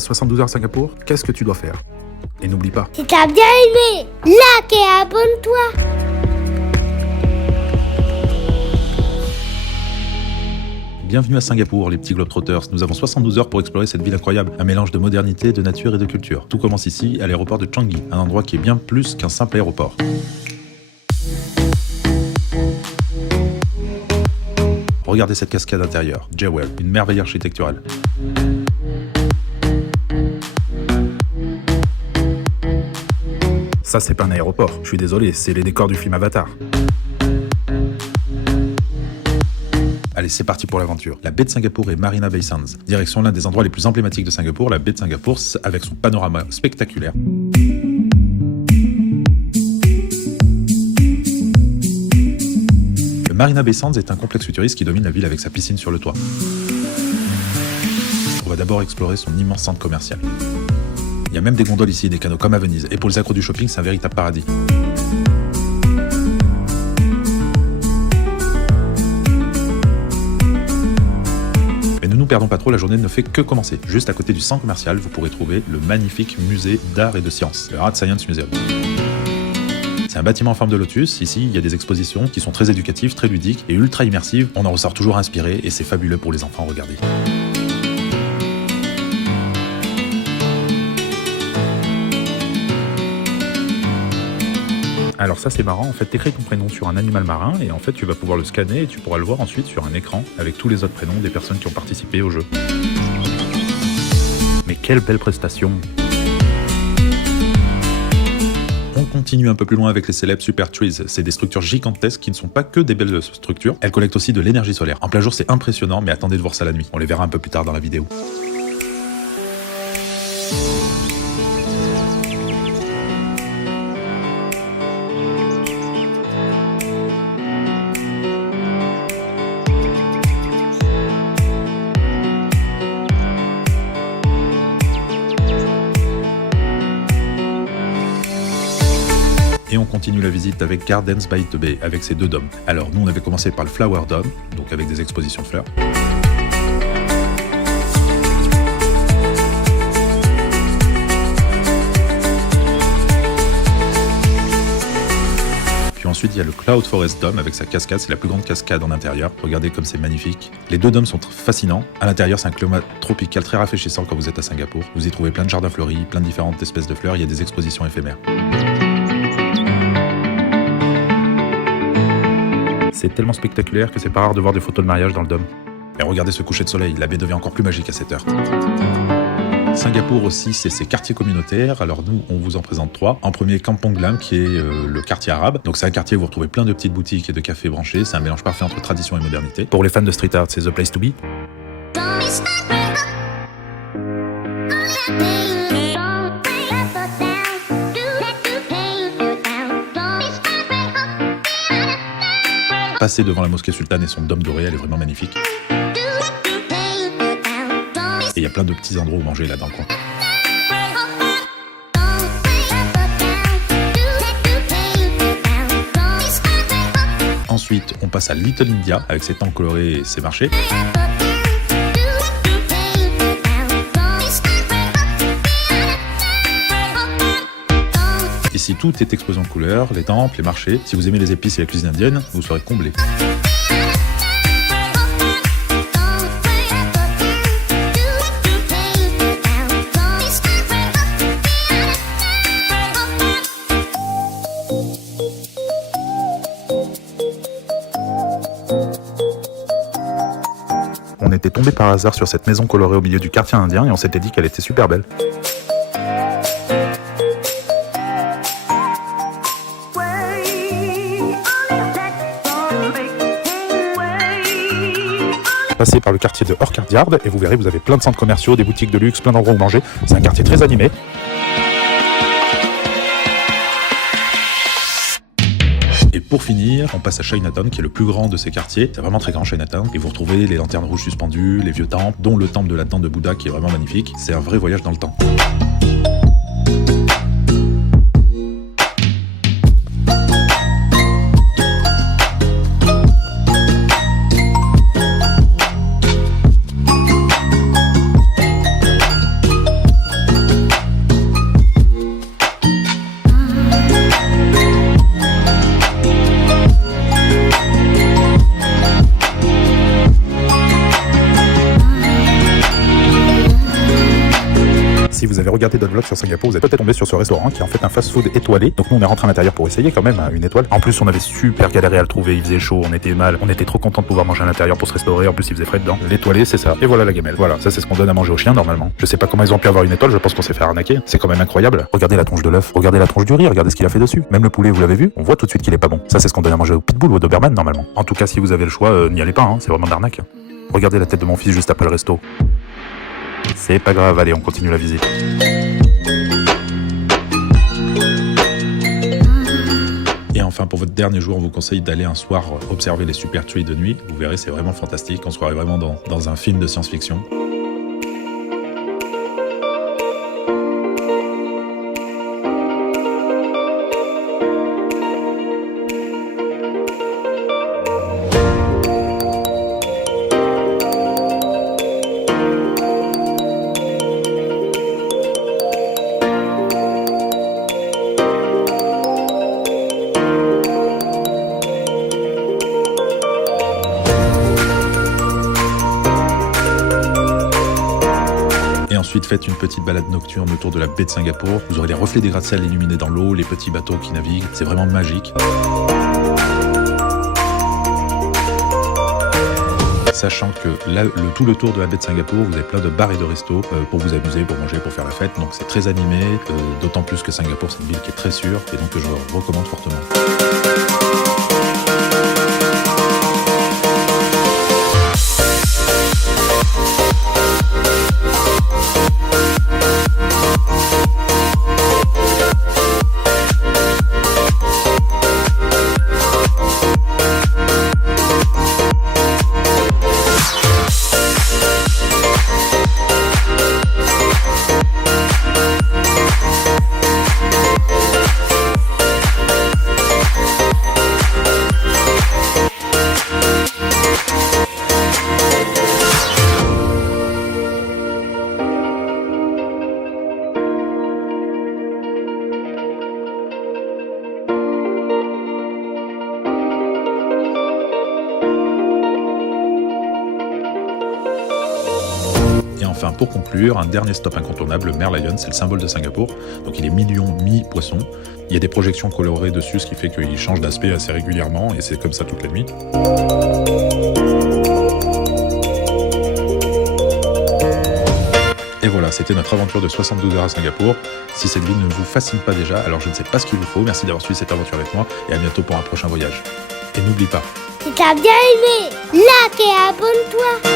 passes 72 heures à Singapour, qu'est-ce que tu dois faire? Et n'oublie pas, Si t'as bien aimé, like et abonne-toi. bienvenue à Singapour, les petits Globetrotters. Nous avons 72 heures pour explorer cette ville incroyable, un mélange de modernité, de nature et de culture. Tout commence ici, à l'aéroport de Changi, un endroit qui est bien plus qu'un simple aéroport. Regardez cette cascade intérieure, Jewel, une merveille architecturale. Ça, c'est pas un aéroport, je suis désolé, c'est les décors du film Avatar. Allez, c'est parti pour l'aventure. La baie de Singapour et Marina Bay Sands. Direction l'un des endroits les plus emblématiques de Singapour, la baie de Singapour, avec son panorama spectaculaire. Le Marina Bay Sands est un complexe futuriste qui domine la ville avec sa piscine sur le toit. On va d'abord explorer son immense centre commercial. Il y a même des gondoles ici, des canaux comme à Venise. Et pour les accros du shopping, c'est un véritable paradis. Mais ne nous perdons pas trop, la journée ne fait que commencer. Juste à côté du centre commercial, vous pourrez trouver le magnifique musée d'art et de sciences, le Art Science Museum. C'est un bâtiment en forme de lotus. Ici, il y a des expositions qui sont très éducatives, très ludiques et ultra immersives. On en ressort toujours inspiré et c'est fabuleux pour les enfants, regardez. Alors ça c'est marrant, en fait t'écris ton prénom sur un animal marin et en fait tu vas pouvoir le scanner et tu pourras le voir ensuite sur un écran avec tous les autres prénoms des personnes qui ont participé au jeu. Mais quelle belle prestation! On continue un peu plus loin avec les célèbres Super Trees. C'est des structures gigantesques qui ne sont pas que des belles structures, elles collectent aussi de l'énergie solaire. En plein jour c'est impressionnant, mais attendez de voir ça la nuit. On les verra un peu plus tard dans la vidéo. Et on continue la visite avec Gardens by the Bay, avec ses deux dômes. Alors nous on avait commencé par le Flower Dome, donc avec des expositions de fleurs. Puis ensuite il y a le Cloud Forest Dome avec sa cascade, c'est la plus grande cascade en intérieur. Regardez comme c'est magnifique. Les deux dômes sont fascinants. À l'intérieur c'est un climat tropical très rafraîchissant quand vous êtes à Singapour. Vous y trouvez plein de jardins fleuris, plein de différentes espèces de fleurs, il y a des expositions éphémères. C'est tellement spectaculaire que c'est pas rare de voir des photos de mariage dans le dôme. Et regardez ce coucher de soleil, la baie devient encore plus magique à cette heure. Singapour aussi, c'est ses quartiers communautaires. Alors nous, on vous en présente 3. En premier, Kampong Glam, qui est le quartier arabe. Donc c'est un quartier où vous retrouvez plein de petites boutiques et de cafés branchés. C'est un mélange parfait entre tradition et modernité. Pour les fans de street art, c'est the place to be. Passer devant la mosquée sultane et son dôme doré, elle est vraiment magnifique. Et il y a plein de petits endroits où manger là dans le coin. Ensuite, on passe à Little India avec ses temples colorés et ses marchés. Ici, tout est explosion de couleurs, les temples, les marchés. Si vous aimez les épices et la cuisine indienne, vous serez comblé. On était tombé par hasard sur cette maison colorée au milieu du quartier indien et on s'était dit qu'elle était super belle. Passez par le quartier de Orchard Yard et vous verrez, vous avez plein de centres commerciaux, des boutiques de luxe, plein d'endroits où manger. C'est un quartier très animé. Et pour finir, on passe à Chinatown, qui est le plus grand de ces quartiers. C'est vraiment très grand, Chinatown. Et vous retrouvez les lanternes rouges suspendues, les vieux temples, dont le temple de la tente de Bouddha, qui est vraiment magnifique. C'est un vrai voyage dans le temps. Si vous avez regardé d'autres vlogs sur Singapour, vous êtes peut-être tombé sur ce restaurant qui est en fait un fast-food étoilé. Donc nous on est rentré à l'intérieur pour essayer quand même une étoile. En plus on avait super galéré à le trouver, il faisait chaud, on était mal, on était trop content de pouvoir manger à l'intérieur pour se restaurer, en plus il faisait frais dedans. L'étoilé c'est ça. Et voilà la gamelle. Voilà, ça c'est ce qu'on donne à manger aux chiens normalement. Je sais pas comment ils ont pu avoir une étoile, je pense qu'on s'est fait arnaquer. C'est quand même incroyable. Regardez la tronche de l'œuf, regardez la tronche du riz, regardez ce qu'il a fait dessus. Même le poulet, vous l'avez vu, on voit tout de suite qu'il est pas bon. Ça c'est ce qu'on donne à manger au pitbull ou au doberman normalement. En tout cas si vous avez le choix, n'y allez pas, hein, c'est vraiment de l'arnaque. Regardez la tête de mon fils juste après le resto. C'est pas grave, allez on continue la visite. Et enfin, pour votre dernier jour, on vous conseille d'aller un soir observer les super trees de nuit. Vous verrez, c'est vraiment fantastique. On se croirait vraiment dans un film de science-fiction. Ensuite, faites une petite balade nocturne autour de la baie de Singapour. Vous aurez les reflets des gratte-ciel illuminés dans l'eau, les petits bateaux qui naviguent. C'est vraiment magique. Sachant que là, tout le tour de la baie de Singapour, vous avez plein de bars et de restos pour vous amuser, pour manger, pour faire la fête. Donc c'est très animé, d'autant plus que Singapour, c'est une ville qui est très sûre et donc que je recommande fortement. Enfin, pour conclure, un dernier stop incontournable, le Merlion, c'est le symbole de Singapour. Donc il est mi-poisson. Il y a des projections colorées dessus, ce qui fait qu'il change d'aspect assez régulièrement, et c'est comme ça toute la nuit. Et voilà, c'était notre aventure de 72 heures à Singapour. Si cette ville ne vous fascine pas déjà, alors je ne sais pas ce qu'il vous faut. Merci d'avoir suivi cette aventure avec moi, et à bientôt pour un prochain voyage. Et n'oublie pas, si t'as bien aimé, like et abonne-toi.